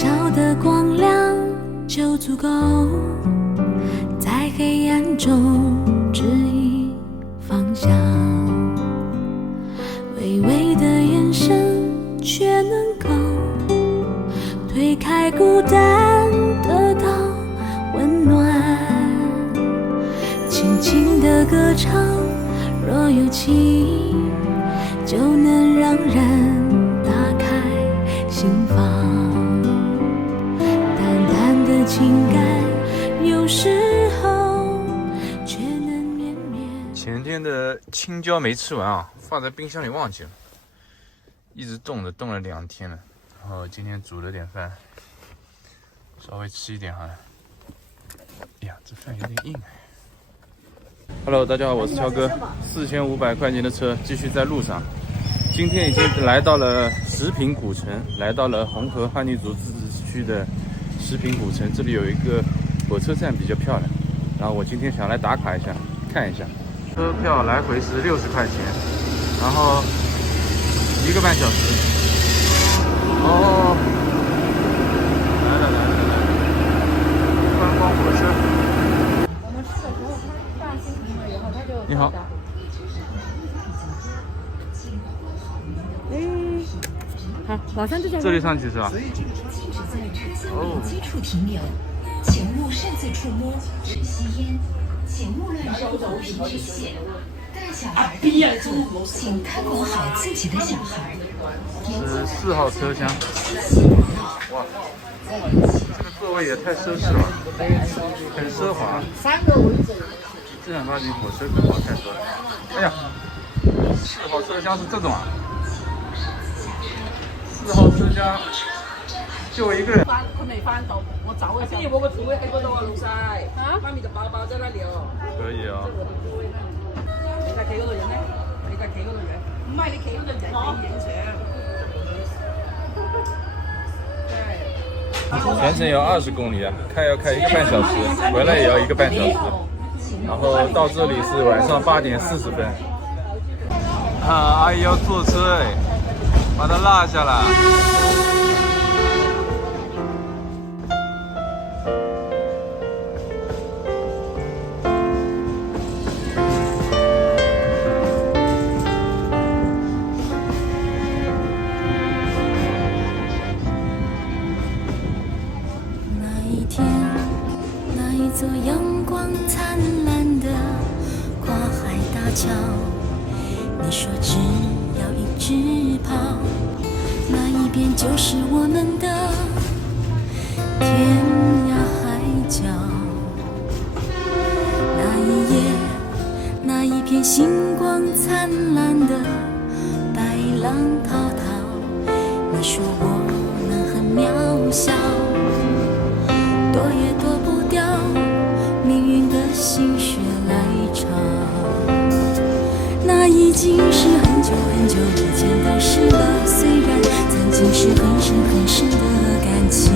小的光亮就足够，在黑暗中指引方向。微微的眼神却能够推开孤单，得到温暖。轻轻的歌唱，若有情，就能让人打开心房。淡淡的情感，有时候却能绵绵。前天的青椒没吃完啊，放在冰箱里忘记了，一直冻了2天了。然后今天煮了点饭，稍微吃一点好了。哎呀，这饭有点硬哎。Hello， 大家好，我是乔哥。4500块钱的车继续在路上。今天已经来到了石屏古城，来到了红河汉尼族自治区的石屏古城。这里有一个火车站比较漂亮，然后我今天想来打卡一下，看一下。车票来回是60块钱，然后1个半小时。哦，来了，观光火车。我们吃的时候，它半心平了以后，它就你好。好，马上就在这里上去是吧？哦。接触停留，请勿擅自触摸、只吸烟，请勿乱扔扶贫纸屑。带小孩的乘客，请看管好自己的小孩。是4号车厢。哇，这个座位也太奢侈了，很奢华。3个位置。正儿八经火车更好太多了。哎呀，4号车厢是这种啊？4号车厢就我一个人。佢未翻到，我走嘅時候。冇個座位喺嗰度啊，老細。嚇？媽咪就包包在那裡哦。可以啊。你就企嗰度影咧？你就企嗰度影？唔係你企嗰度影影相。全程有20公里啊，要开1个半小时，回来也要1个半小时。然后到这里是晚上8点40分。啊，阿姨要坐车哎，把她落下了。那一天，那一座阳光灿烂的跨海大桥，你说只要一直跑，那一边就是我们的天涯海角。那一夜，那一片星光灿烂的白浪滔滔，你说我们很渺小，躲也躲不掉命运的心血来潮。那已经是很久很久以前的事了，虽然曾经是很深很深的感情。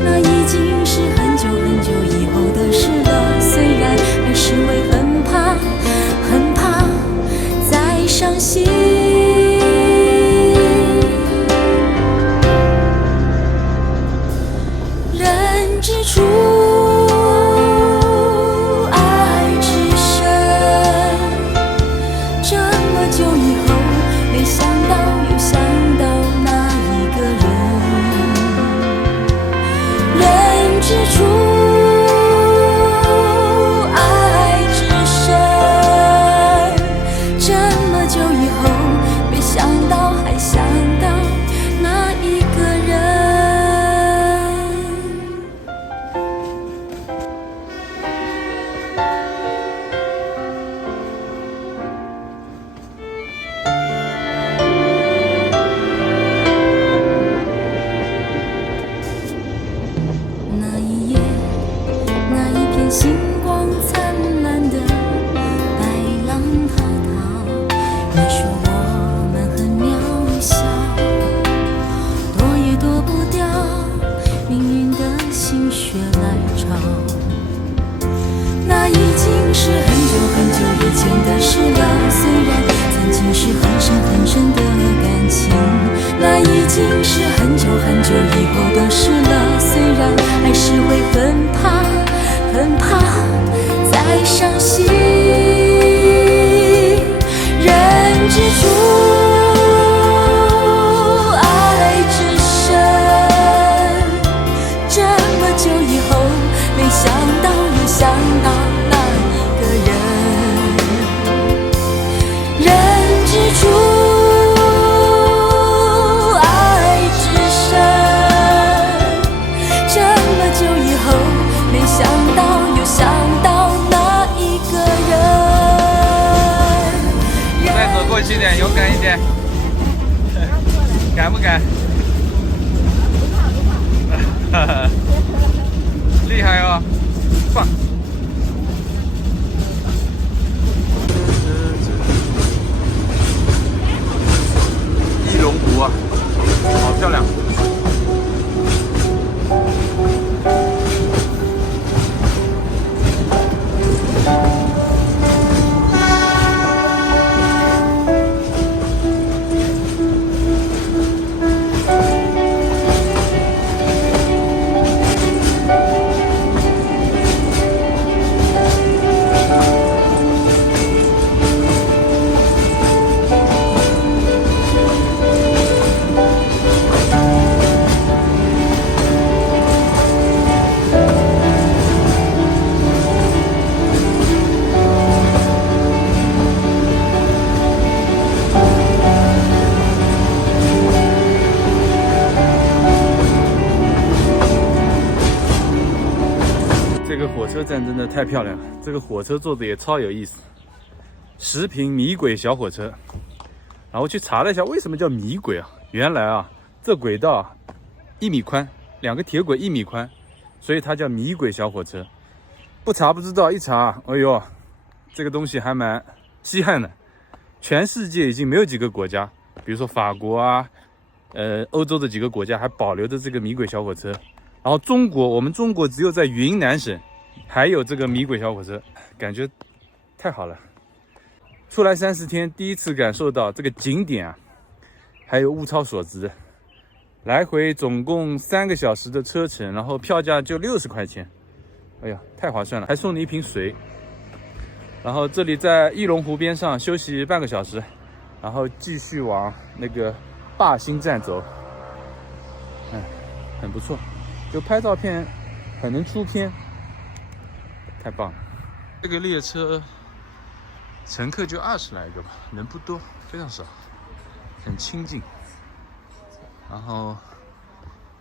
那已经是很久很久以后的事了，虽然还是会很怕很怕再伤心。人之初那已经是很久很久以后的事了。气点，勇敢一点。敢不敢？厉害哦，棒！翼龙湖啊，好漂亮。这个火车站真的太漂亮了，这个火车做的也超有意思，10平米轨小火车。然后去查了一下，为什么叫米轨啊？原来啊，这轨道1米宽，2个铁轨1米宽，所以它叫米轨小火车。不查不知道，一查，哎呦，这个东西还蛮稀罕的。全世界已经没有几个国家，比如说法国啊，欧洲的几个国家还保留着这个米轨小火车。然后我们中国只有在云南省还有这个米轨小火车，感觉太好了。出来30天，第一次感受到这个景点啊，还有物超所值。来回总共3个小时的车程，然后票价就60块钱，哎呀，太划算了，还送你一瓶水。然后这里在翼龙湖边上休息半个小时，然后继续往那个坝心站走，很不错。就拍照片很能出片，太棒了。这个列车乘客就20来个吧，人不多，非常少，很清静。然后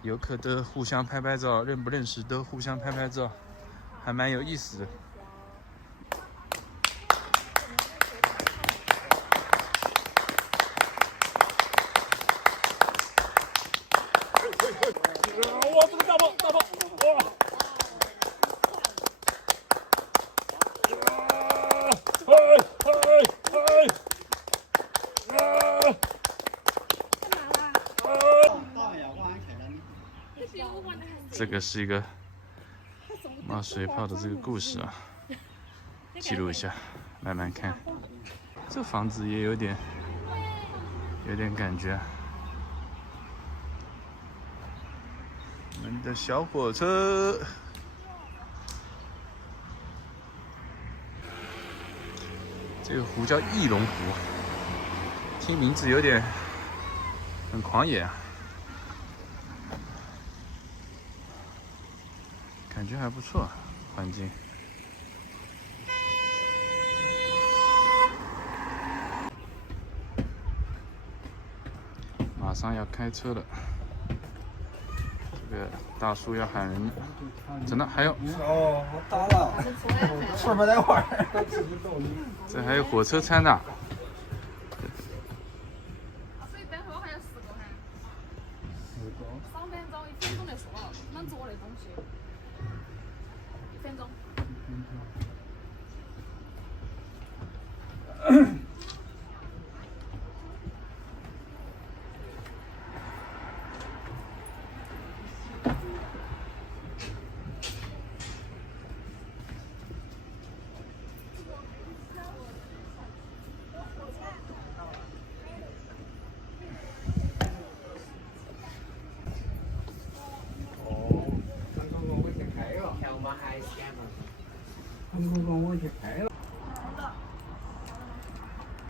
游客都互相拍拍照，认不认识都互相拍拍照，还蛮有意思的。哇，这个大炮，哇！这个是一个冒水泡的这个故事啊，记录一下，慢慢看。这房子也有点感觉。我们的小火车，这个湖叫翼龙湖，听名字有点很狂野啊，感觉还不错，环境。马上要开车了。这个大叔要喊人，真的还有哦，我打了，顺便待会儿。这还有火车餐呢。所以等会儿还要10个哈。3分钟，1分钟就说了，能做的东西。1分钟。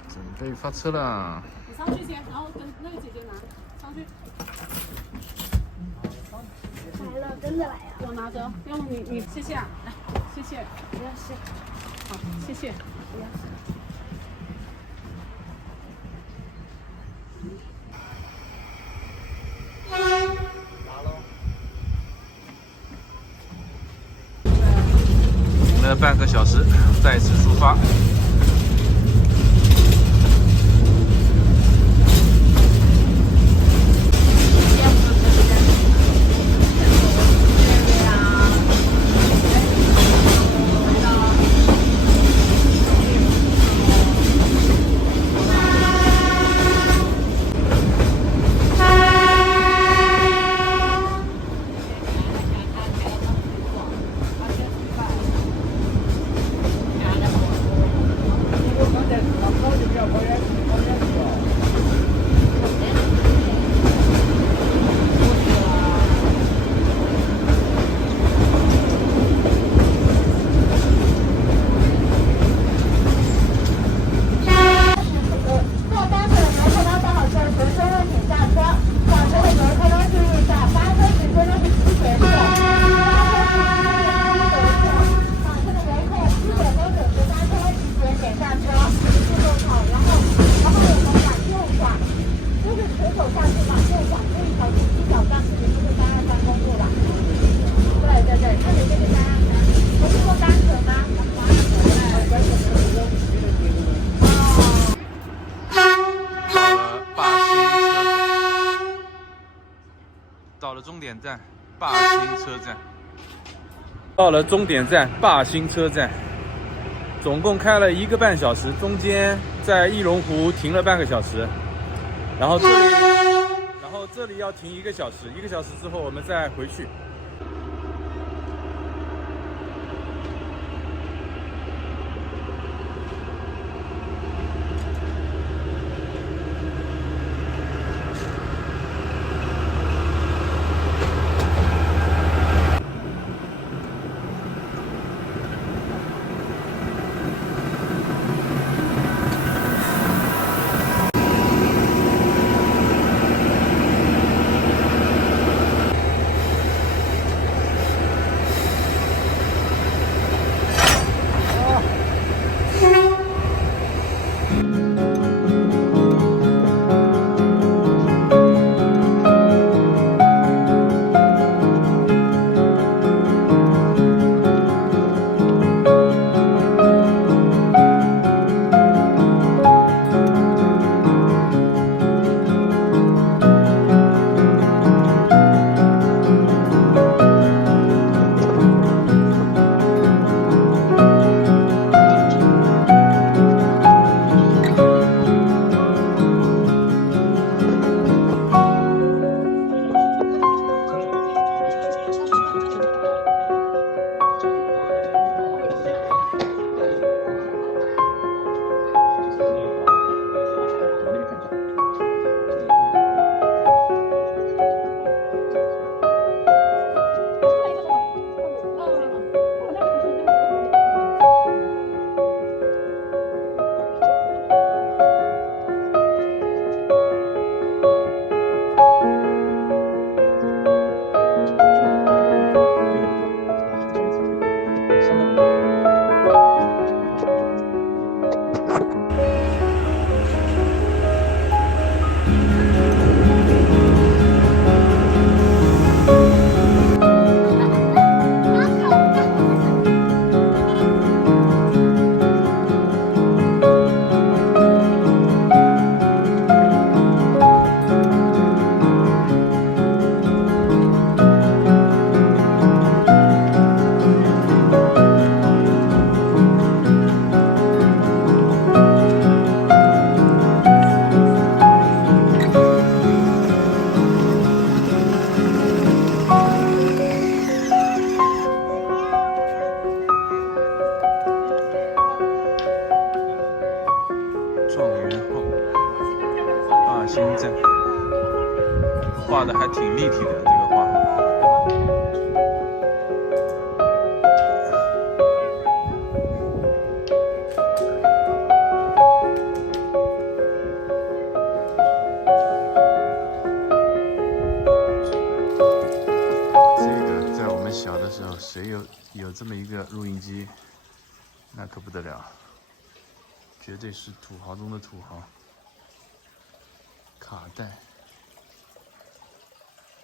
准备发车了。你上去先，然后跟那个姐姐拿上去。来了，跟着来呀！我拿着，要么你谢谢啊，来，谢谢，不要谢，好，谢谢，不要谢。停了半个小时，再次出发。终点站灞兴车站。到了终点站灞兴车站，总共开了1个半小时，中间在翼龙湖停了半个小时，然后这里要停1个小时，1个小时之后我们再回去。画的还挺立体的，这个画。这个在我们小的时候，谁有这么一个录音机，那可不得了，绝对是土豪中的土豪。卡带。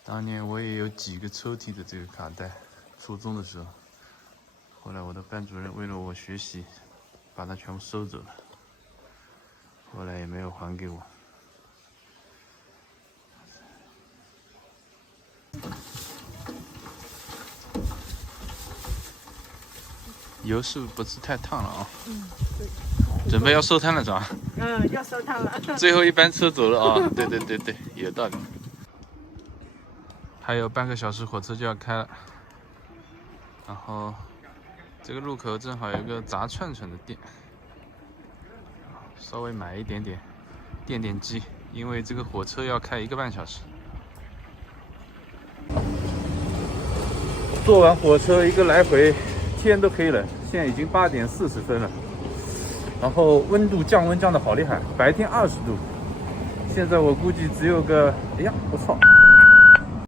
当年我也有几个抽屉的这个卡带，初中的时候。后来我的班主任为了我学习，把它全部收走了，后来也没有还给我。油是不是太烫了啊？对。准备要收摊了是吧？要收摊了。最后一班车走了啊！对，有道理。还有半个小时火车就要开了，然后这个路口正好有一个炸串串的店，稍微买一点点垫垫饥，因为这个火车要开1个半小时。坐完火车1个来回，天都黑了，现在已经8点40分了。然后温度降温降得好厉害，白天20度，现在我估计只有个，哎呀，我操！